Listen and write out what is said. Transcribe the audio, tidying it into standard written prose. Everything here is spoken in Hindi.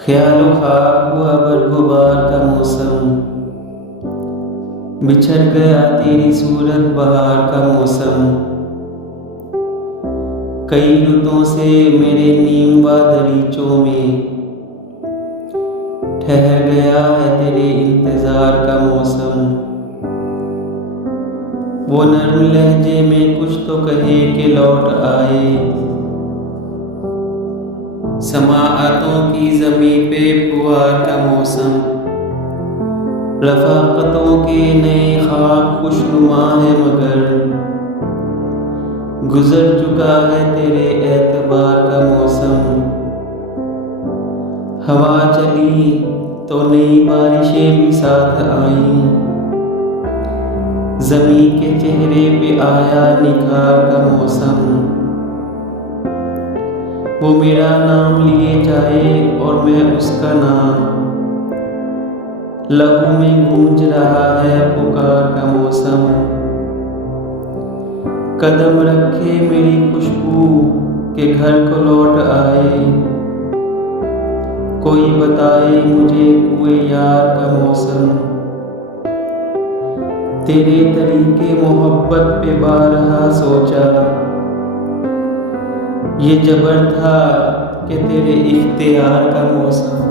ख्यालो खाक हुआ बरगुबार का मौसम, बिछड़ गया तेरी सूरत बहार का मौसम। कई रुतों से मेरे नीम व दरीचों में ठहर गया है तेरे इंतजार का मौसम। वो नर्म लहजे में कुछ तो कहे कि लौट आए, समाअतों की ज़मीं पे पुआर का मौसम। रफ़ाक़तों के नए ख्वाब खुशनुमा है मगर गुज़र चुका है तेरे एतबार का मौसम। हवा चली तो नई बारिशें भी साथ आईं, ज़मीं के चेहरे पे आया निखार का मौसम। वो मेरा नाम लिए जाए और मैं उसका नाम, लहू में गूंज रहा है पुकार का मौसम। कदम रखे मेरी खुशबू के घर को लौट आए, कोई बताए मुझे कुए यार का मौसम। तेरे तरीके मोहब्बत पे बारहा सोचा, ये जबर था कि तेरे इख्तियार का मौसम।